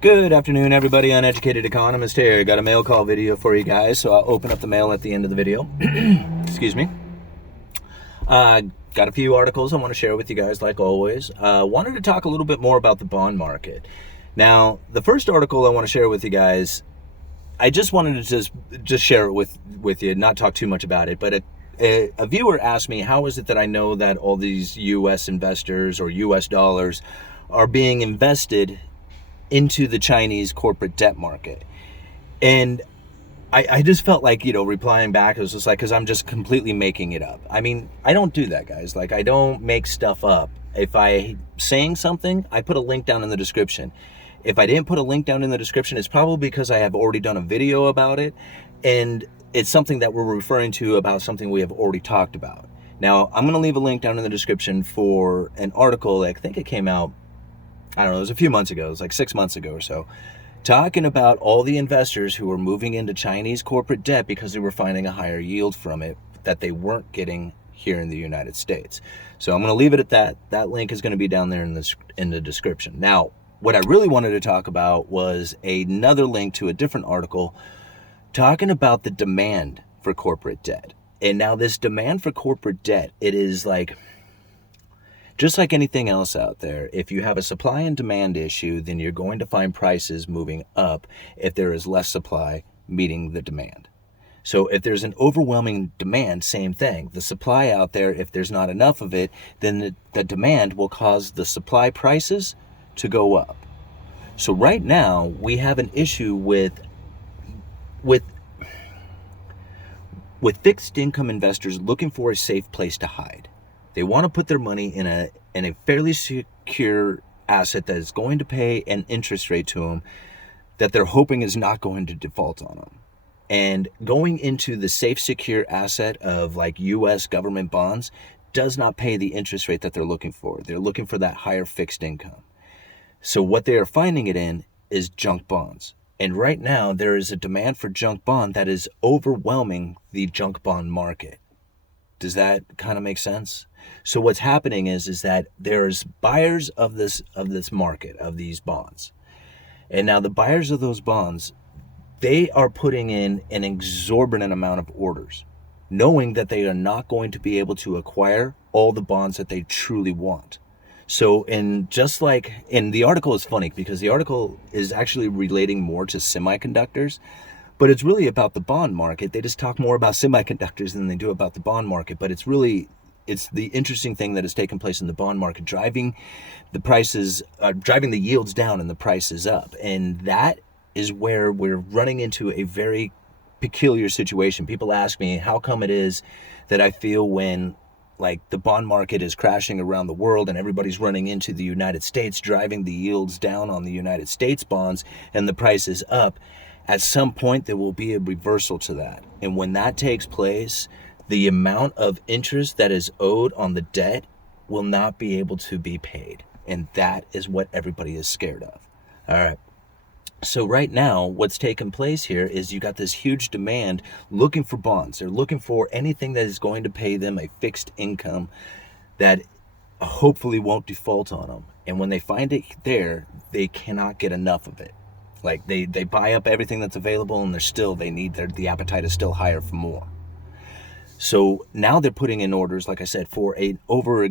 Good afternoon, everybody. Uneducated Economist here. Got a mail call video for you guys, so I'll open up the mail at the end of the video. Excuse me. Got a few articles I want to share with you guys, like always. Wanted to talk a little bit more about the bond market. Now, the first article I want to share with you guys, I just wanted to just share it with you, not talk too much about it, but a viewer asked me, how is it that I know that all these U.S. investors or U.S. dollars are being invested into the Chinese corporate debt market? And I just felt like, replying back, it was just like, because I'm just completely making it up. I mean, I don't do that, guys. Like, I don't make stuff up. If I'm saying something, I put a link down in the description. If I didn't put a link down in the description, it's probably because I have already done a video about it, and it's something that we're referring to about something we have already talked about. Now, I'm going to leave a link down in the description for an article, I think it came out, I don't know, it was a few months ago, it was like 6 months ago or so, talking about all the investors who were moving into Chinese corporate debt because they were finding a higher yield from it that they weren't getting here in the United States. So I'm going to leave it at that. That link is going to be down there in the description. Now, what I really wanted to talk about was another link to a different article talking about the demand for corporate debt. And now this demand for corporate debt, it is like, just like anything else out there, if you have a supply and demand issue, then you're going to find prices moving up if there is less supply meeting the demand. So if there's an overwhelming demand, same thing. The supply out there, if there's not enough of it, then the demand will cause the supply prices to go up. So right now, we have an issue with fixed income investors looking for a safe place to hide. They want to put their money in a fairly secure asset that is going to pay an interest rate to them that they're hoping is not going to default on them. And going into the safe, secure asset of like U.S. government bonds does not pay the interest rate that they're looking for. They're looking for that higher fixed income. So what they are finding it in is junk bonds. And right now there is a demand for junk bond that is overwhelming the junk bond market. Does that kind of make sense? So what's happening is that there's buyers of this market, of these bonds. And now the buyers of those bonds, they are putting in an exorbitant amount of orders, knowing that they are not going to be able to acquire all the bonds that they truly want. So, the article is funny because the article is actually relating more to semiconductors, but it's really about the bond market. They just talk more about semiconductors than they do about the bond market, but it's the interesting thing that has taken place in the bond market, driving the yields down and the prices up. And that is where we're running into a very peculiar situation. People ask me, how come it is that I feel when like the bond market is crashing around the world and everybody's running into the United States, driving the yields down on the United States bonds and the prices up, at some point there will be a reversal to that. And when that takes place, the amount of interest that is owed on the debt will not be able to be paid. And that is what everybody is scared of. All right. So right now, what's taken place here is you got this huge demand looking for bonds. They're looking for anything that is going to pay them a fixed income that hopefully won't default on them. And when they find it there, they cannot get enough of it. Like they buy up everything that's available, and the appetite is still higher for more. So now they're putting in orders, like I said, for an over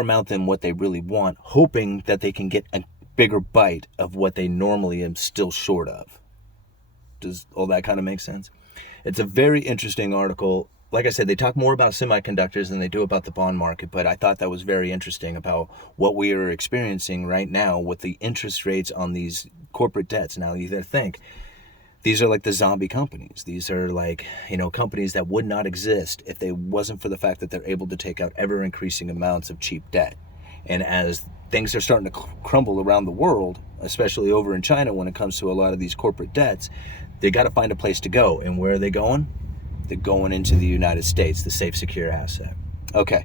amount than what they really want, hoping that they can get a bigger bite of what they normally am still short of. Does all that kind of make sense? It's a very interesting article. Like I said, they talk more about semiconductors than they do about the bond market, but I thought that was very interesting about what we are experiencing right now with the interest rates on these corporate debts. Now, you got to think, these are like the zombie companies. These are like, companies that would not exist if they wasn't for the fact that they're able to take out ever increasing amounts of cheap debt. And as things are starting to crumble around the world, especially over in China when it comes to a lot of these corporate debts, they got to find a place to go. And where are they going? They're going into the United States, the safe, secure asset. Okay.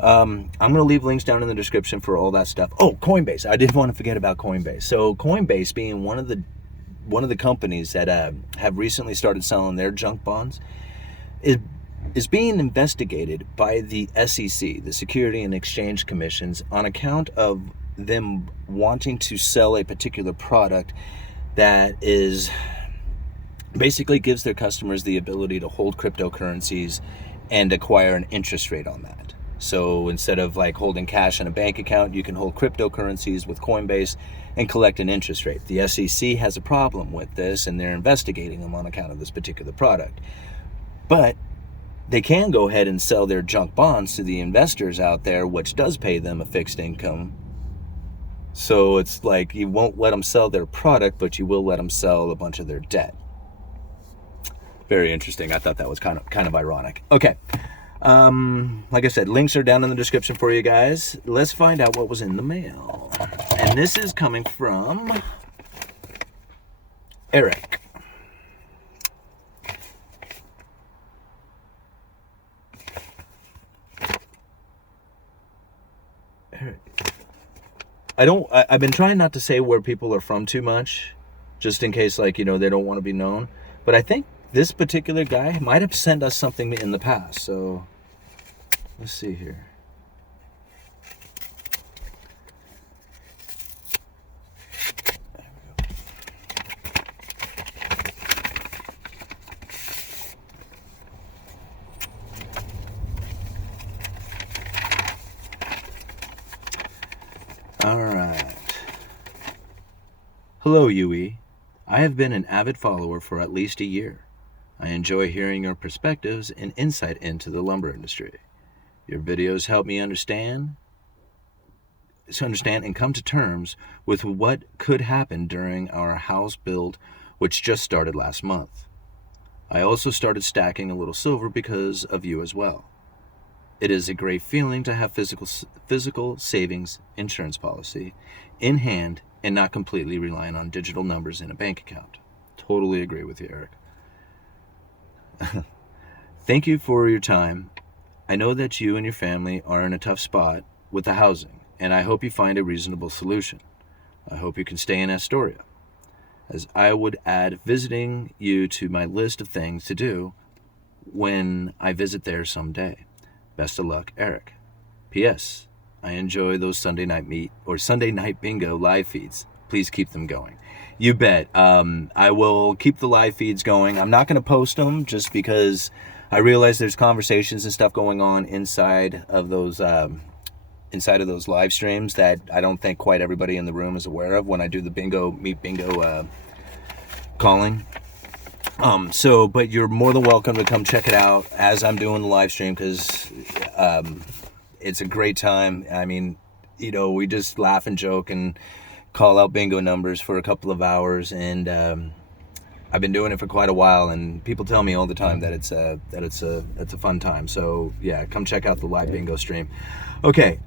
I'm going to leave links down in the description for all that stuff. Oh, Coinbase. I didn't want to forget about Coinbase. So Coinbase, being one of the companies that have recently started selling their junk bonds, is being investigated by the SEC, the Security and Exchange Commissions, on account of them wanting to sell a particular product that is basically gives their customers the ability to hold cryptocurrencies and acquire an interest rate on that. So instead of like holding cash in a bank account, you can hold cryptocurrencies with Coinbase and collect an interest rate. The SEC has a problem with this, and they're investigating them on account of this particular product. But they can go ahead and sell their junk bonds to the investors out there, which does pay them a fixed income. So it's like you won't let them sell their product, but you will let them sell a bunch of their debt. Very interesting. I thought that was kind of ironic. Okay. Like I said, links are down in the description for you guys. Let's find out what was in the mail. And this is coming from Eric. I've been trying not to say where people are from too much, just in case, like, they don't want to be known. But I think this particular guy might have sent us something in the past. So let's see here. All right. Hello, UE. I have been an avid follower for at least a year. I enjoy hearing your perspectives and insight into the lumber industry. Your videos help me understand and come to terms with what could happen during our house build, which just started last month. I also started stacking a little silver because of you as well. It is a great feeling to have physical savings insurance policy in hand and not completely relying on digital numbers in a bank account. Totally agree with you, Eric. Thank you for your time. I know that you and your family are in a tough spot with the housing, and I hope you find a reasonable solution. I hope you can stay in Astoria, as I would add visiting you to my list of things to do when I visit there someday. Best of luck, Eric. P.S. I enjoy those Sunday night bingo live feeds. Please keep them going. You bet. I will keep the live feeds going. I'm not going to post them just because I realize there's conversations and stuff going on inside of those live streams that I don't think quite everybody in the room is aware of when I do the bingo calling. But you're more than welcome to come check it out as I'm doing the live stream, because it's a great time. I mean, we just laugh and joke and call out bingo numbers for a couple of hours, and I've been doing it for quite a while, and people tell me all the time that it's a fun time. So yeah, come check out the live bingo stream. Okay,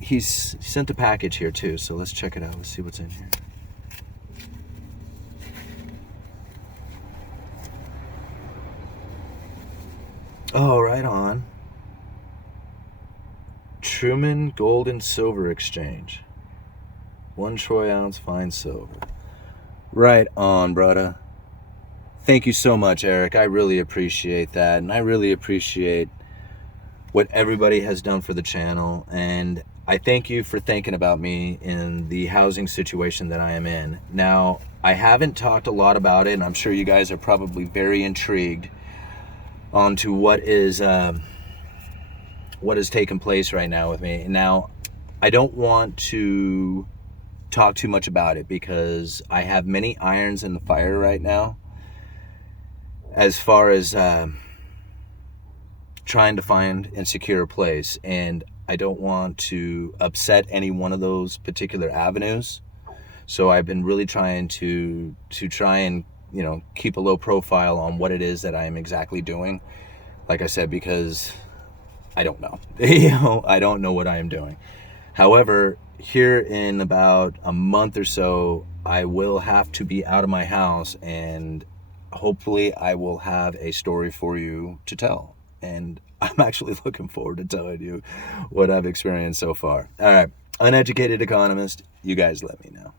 he sent a package here too, so let's check it out. Let's see what's in here. Oh, right on. Truman Gold and Silver Exchange. 1 troy ounce fine silver. Right on, brother. Thank you so much, Eric. I really appreciate that. And I really appreciate what everybody has done for the channel. And I thank you for thinking about me in the housing situation that I am in. Now, I haven't talked a lot about it, and I'm sure you guys are probably very intrigued onto what is taking place right now with me. Now, I don't want to talk too much about it because I have many irons in the fire right now as far as trying to find and secure a place, and I don't want to upset any one of those particular avenues. So I've been really trying to try and keep a low profile on what it is that I am exactly doing. Like I said, because I don't know. I don't know what I am doing. However, here in about a month or so, I will have to be out of my house, and hopefully I will have a story for you to tell. And I'm actually looking forward to telling you what I've experienced so far. All right, Uneducated Economist, you guys let me know.